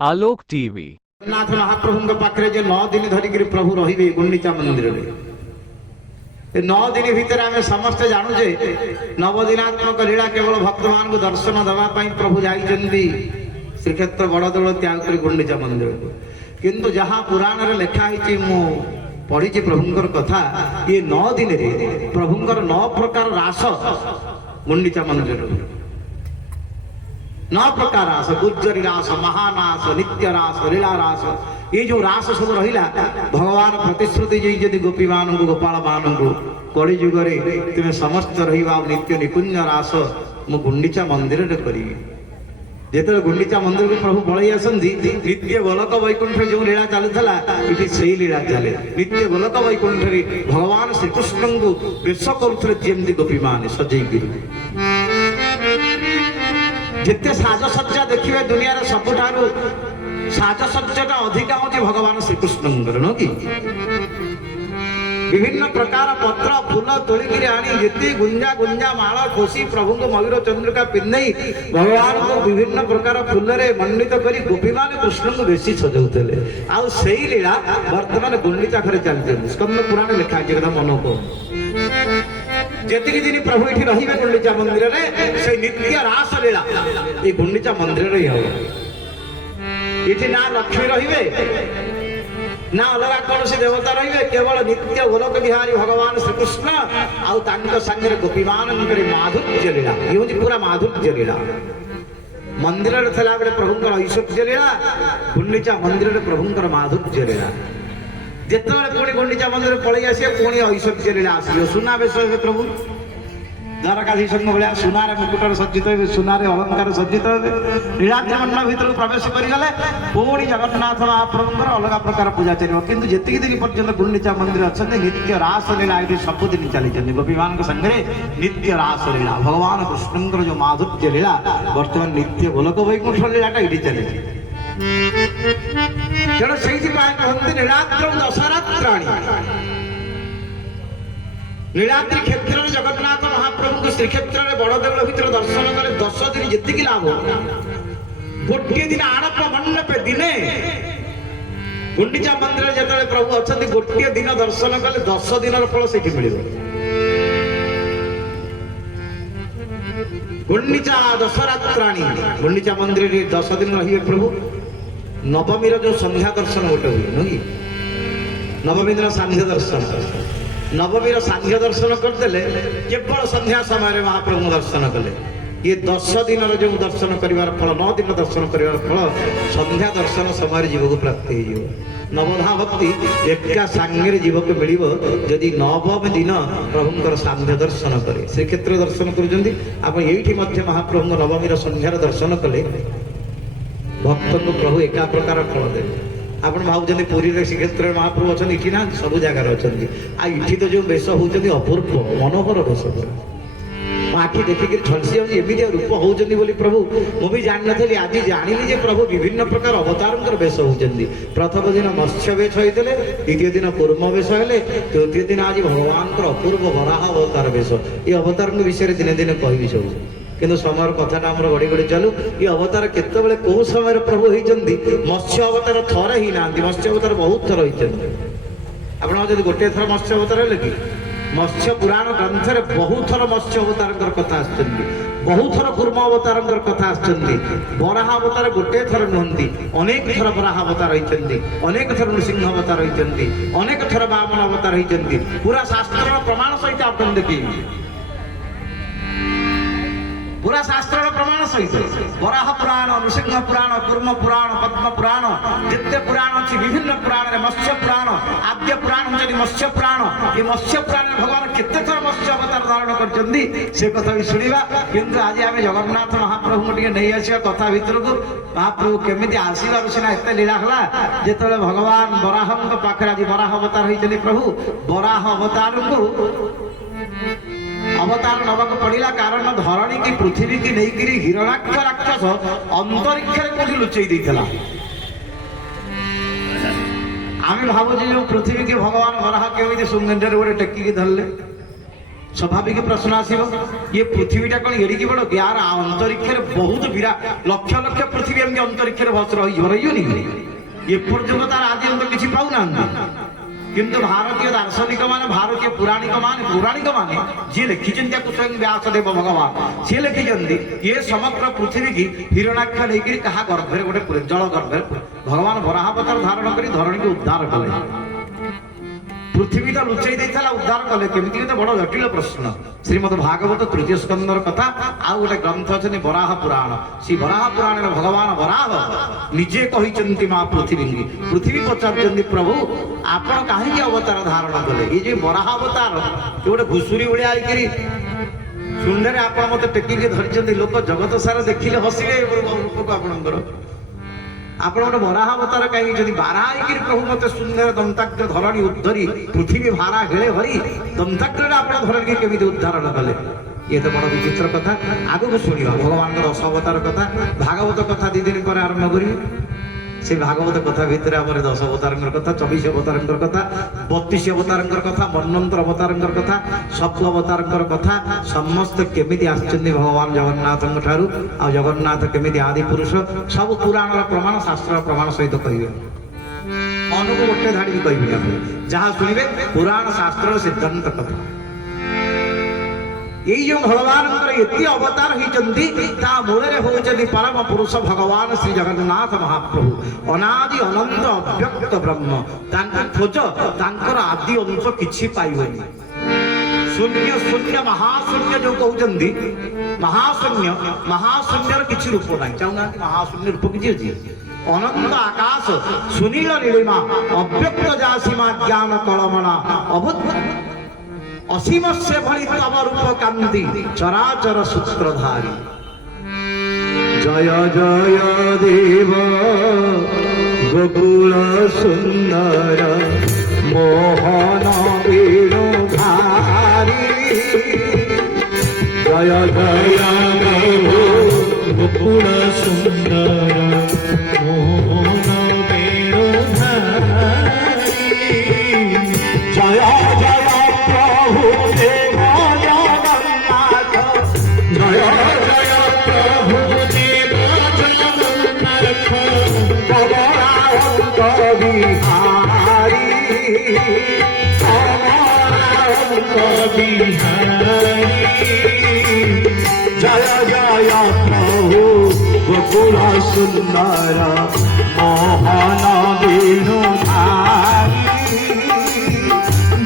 आलोक TV Jagannath महाप्रभु पाखे जो 9 दिन धरिक प्रभु रही गुंडीचा मंदिर में 9 दिन भितर आम समस्ते जानूचे नवदिनात्मक लीला केवल भक्त मान को दर्शन देवाई प्रभु जाइए श्रीक्षेत्र बड़देव त्याग कर गुंडीचा मंदिर किंतु जहाँ पुराण रे लिखाई मु पढ़ी प्रभुंकर कथा ये 9 दिन प्रभुंकर 9 प्रकार रास गुंडीचा मंदिर 9 प्रकार रास गुज्जरी रास महानास नित्य रास लीला रास ये जो रास सब रहा भगवान प्रतिश्रुति जी गोपी मान गोपाल मान कली जुगे तुम्हें समस्त रहा नित्य निकुंज रास मु गुंडीचा मंदिर करी जिते गुंडीचा मंदिर को प्रभु पलि आसती नित्य गोलक वैकुंठ जो लीला चलूला ये से लीला चले नित्य गोलक वैकुंठ भगवान श्रीकृष्ण को वेश करुले गोपी मान सजई जिते साजसज्जा देखिए दुनिया सबुठ साजसज्जाटा अधिका हूँ भगवान श्रीकृष्ण न कि विभिन्न प्रकार पत्र फूल तोलिकी आनी जिते गुंजा गुंजा माल खोसी प्रभु को मयूर चंद्रिका पिंधई भगवान को विभिन्न प्रकार फूल मंडित कर गोपी मान कृष्ण को बेसी सजाऊले आउ से लीला वर्तमान गुंडीचा घरे चलते स्कंद पुराण लिखा है मन को जेतिकी दिन प्रभु ये रही गुंडीचा मंदिर में से नित्य रास लीला ये गुंडीचा मंदिर ये ना लक्ष्मी रे ना अलग कौन देवता रे केवल नित्य गोलक बिहारी भगवान श्रीकृष्ण आगे गोपी मान माधुर्य लीला ये हूँ पूरा माधुर्य लीला मंदिर थला बेले प्रभुंकर ऐश्वर्य लीला गुंडीचा मंदिर प्रभुंकर माधुर्य लीला जिते पुणी गुंडीचा मंदिर पलि आस पुणी ऐश्वर्य लीला आस सुनावेश हे प्रभु द्वारकाधीश भाया सुनार मुकुटर सज्जित हे सुनार अलंकार सज्जित हे लीलाद्रिमंडल भर प्रवेश करगले पुणी जगन्नाथ महाप्रभुंर अलग प्रकार पूजा चलो किंतु जी दिन पर्यटन गुंडीचा मंदिर अच्छा नित्य रास लीला ये सबुदिन चली गोपी मान संगे नित्य रास लीला भगवान कृष्ण जो माधुर्य लीला बर्तमान नित्य गोलक वैकुंठ लीलाटा ये चली तेणु से कहते नीलाद्रौ दशरात्राणि नीलाद्रि क्षेत्र में जगन्नाथ महाप्रभु को श्रीक्षेत्र में बड़देव भर दर्शन कले 10 दिन जी लाभ गोटे दिन आड़प मंडप दिने गुंडीचा मंदिर जो प्रभु अच्छा गोटे दिन दर्शन कले 10 दिन फल से मिल गुंडीचा दशरात्राणि गुंडीचा मंदिर 10 दिन रही प्रभु नवमी जो संध्या दर्शन गोटे हुए नुह नवमी दिन सांध्य दर्शन नवमी सांध्य दर्शन करदे केवल संध्या समय महाप्रभु दर्शन कले ये 10 दिन जो दर्शन कर फल 9 दिन दर्शन कर फल संध्या दर्शन समय जीव को प्राप्त हो नवधा भक्ति एका सांगे जीव को मिल जदि नवम दिन प्रभुंर सांध्य दर्शन करे श्रीक्षेत्र दर्शन कर महाप्रभु नवमी संध्यार दर्शन कले भक्त को प्रभु एका प्रकार फल देवे आपण भावुं पुरी श्रीक्षेत्र महाप्रभु अच्छा ये ना सब जगार अच्छा आई तो जो बेश होती अपूर्व मनोहर बेश आखि देखिक झलसी जाती रूप होती प्रभु मुझे जानी नी आज जानी प्रभु विभिन्न प्रकार अवतार बेश होती प्रथम दिन मत्स्य वेश होते द्वितीय दिन कूर्म वेश है तृतीय दिन आज भगवान अपूर्व वराह अवतार वेश ये अवतार विषय दिन दिन कहि सब किंतु समय कथा गड़ी गड़ी चलू ये अवतार केतबेले कौ समय प्रभु होती मत्स्य अवतार थरे ही ना मत्स्य अवतार बहुत थर होती आप गोटे थर मत्स्य अवतार है कि मत्स्य पुराण ग्रंथ में बहुत थर मत्स्य अवतार कथा बहुत थर कूर्म अवतार कथा बराह अवतार गोटे थर नुहति अनेक थर बराह अवतार होती अनेक थर नृसिंह अवतार होती अनेक थर वामन अवतार होती पूरा शास्त्र प्रमाण सहित आप देखिए पूरा शास्त्र प्रमाण सहित वराह पुराण नृसिंह पुराण कूर्म पुराण पद्म पुराण जिते पुराण अच्छी विभिन्न पुराण मत्स्य पुराण आद्य पुराण होती मत्स्य पुराण ये मत्स्य पुराण भगवान केते थर मत्स्य अवतार धारण कर से कथा भी शुणा किंतु आज आम जगन्नाथ महाप्रभु को नहीं आसा कथा भर को महाप्रभु केमी आसवर सीना एत लीला है जो भगवान बराह पाखे आज बराह अवतार होती प्रभु बराह अवतार को अवतार नवाक पड़ा कारण धरणी की पृथ्वी की नहीं हिरणाक्ष राक्षस अंतरिक्ष कौटी लुचई देता आम भावुँ जो पृथ्वी की भगवान बराह केमी सुंदर गोटे टेकिकी धरले स्वाभाविक प्रश्न आसीबो ये पृथ्वीटा कौन एडिकी बड़ यार अंतरिक्ष बहुत विराट लक्ष लक्ष पृथ्वी एमती अंतरिक्ष बस रही ये पर्यंत तार आदि अंत किसी पाऊना किंतु भारतीय दार्शनिक मान भारतीय पौराणिक मान जी लिखिंट स्वयं व्यासदेव भगवान सी लिखिं ये समग्र पृथ्वी की हिरणाक्ष लेकिन क्या गर्भे गोटे जल गर्भे भगवान वराहावतार धारण कर धरणी को उद्धार कले पृथ्वी तो लुचाई देता उद्धार कले केमी गोटे बड़ जटिल प्रश्न श्रीमद भागवत तृतीय स्कंदर कथा आउ गोटे ग्रंथ अच्छे बराह पुराण सी बराह पुराण भगवान बराह निजे कहते माँ पृथ्वी पचार प्रभु आपण कहीं अवतार धारण कले ये बराह अवतार गोटे घुषुरी भाया सुंदर आप मत टेकिक धरी लोक जगत सारा देखिले हसिले रूप को आपणकर आप गोटे बराह अवतार कहीं जब बारा प्रभु मत सुंदर दंताग्र धरणी उद्धरी पृथ्वी भारा हेले भरी दंताग्र आप धरणी केमी उद्धारण कले ये तो बड़ विचित्र कथा आग को शुणा भगवान दश अवतार कथा भागवत कथा 2 दिन पर आरंभ करी से भागवत कथा भितर आम 10 अवतार कथा 24 अवतार कथा 32 अवतार कथा मनंत्र अवतार कथा सब अवतार कथा समस्त केमिति आछन्ति भगवान जगन्नाथ ठारू आ जगन्नाथ केमिति आदि पुरुष सब पुराण प्रमाण शास्त्र प्रमाण सहित कहिबे मन को गोटे धाड़ी भी कहिबे जहाँ शुणिबे पुराण शास्त्र सिद्धांत कथा यही जो भगवान एति अवतार होती मूल होती परम पुरुष भगवान श्री जगन्नाथ महाप्रभु अनादि अनंत अव्यक्त ब्रह्म खोज तांकर आदि अंश किछि पाइबनी शून्य शून्य महाशून्य जो कहते महाशून्य महाशून्यर किछि रूप ना चाहूना महाशून्य रूप किछि अछि अनंत आकाश सुनील नीलिमा अव्यक्त जासीमा ज्ञान कलमना अभूत असीम से भरी तव रूप कांति चराचर सूत्रधारी जय जय देव गोकुल सुंदर मोहन वेणुधारी जय जय देव गोकुल सुंदर मोहन वेणुधारी जय जय प्रभु देव जगन्नाथ जय जय प्रभु देव जगन्नाथ कमलांक बिहारी कमलांक बिहारी जय जय प्रभु गोकुल सुंदर मोहन वेणुधारी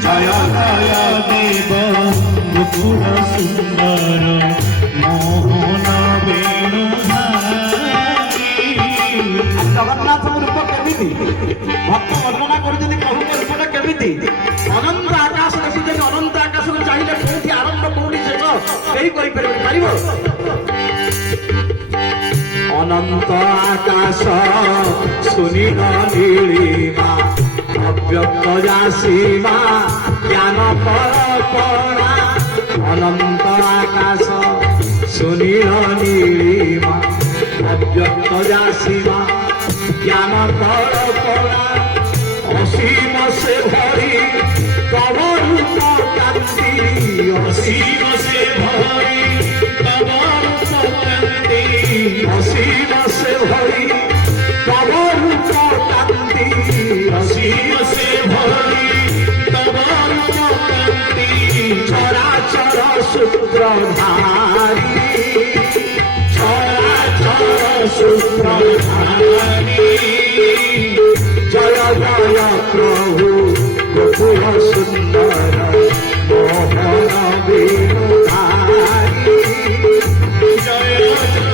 जय जय देव गोकुल सुंदर मोहन वेणुधारी जगन्नाथ रूप केमिति भक्त वर्णना करछथि प्रभु रूपटा केमिति अनंत आकाश देखुछे अनंत आकाश को चाहिए कोठी आरंभ कोठी शेष केही कहि परिबो अनंत आकाश सुनील नीलिमा अव्यक्त जासीमा ज्ञान परपरा अनंत आकाश सुनील नीलिमा अव्यक्त जासीमा ज्ञान परपरा असीम से भरी तव रूप कांति असीम से भरी तव रूप कांति असीम से भरी तव रूप कांति असीम से भरी तव रूप कांति चराचर सूत्रधारी चराचर सूत्रधारी जय जय प्रभु गोकुल सुंदर मोहन वेणुधारी जय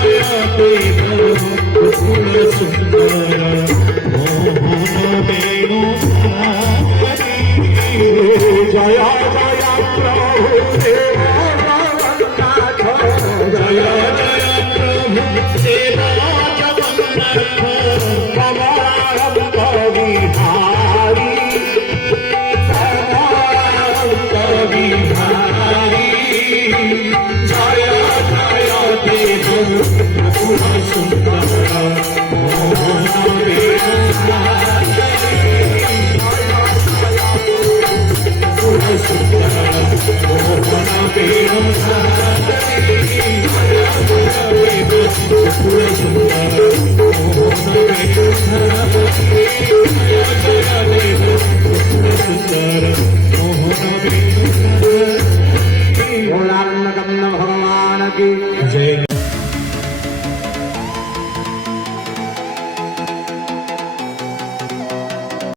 जय देव गोकुल सुंदर मोहन वेणुधारी जय जय प्रभु देव जगन्नाथ जय जय प्रभु देव जगन्नाथ कमलांक बिहारी कमलांक बिहारी जय जय देव गोकुल सुंदर मोहन वेणुधारी गोकुल सुंदर मोहन भगवान की जय